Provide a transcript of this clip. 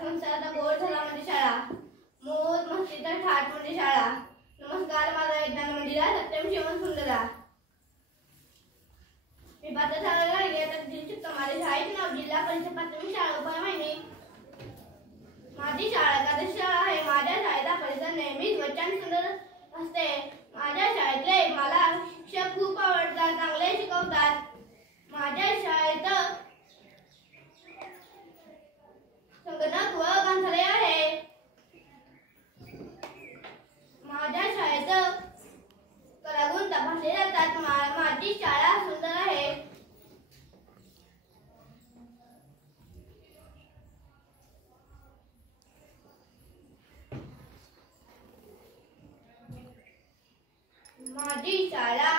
संस्काराचा बोध झाला म्हणजे शाळा, मोद मस्तीचा ठाट म्हणजे शाळा. नमस्कार माझा विज्ञान मंदिरा, सत्यम शिवम सुंदरा. मी 5 शाळेला गेल्या दिवशी माझ्या शाळेत नाव जिल्हा परिषद प्राथमिक शाळा उपमाहिनी. माझी शाळा आदर्श शाळा आहे. माझ्या शाळेचा परिसर नेहमीच वचन सुंदर असते. माझ्या शाळेतले मला शिक्षक खूप आवडतात, चांगले शिकवतात. माझ्या शाळेत संगणक व ग्रंथालय आहे. माझ्या शाळेत कलागुण तपासले जातात. माझी शाळा सुंदर आहे. माझी शाळा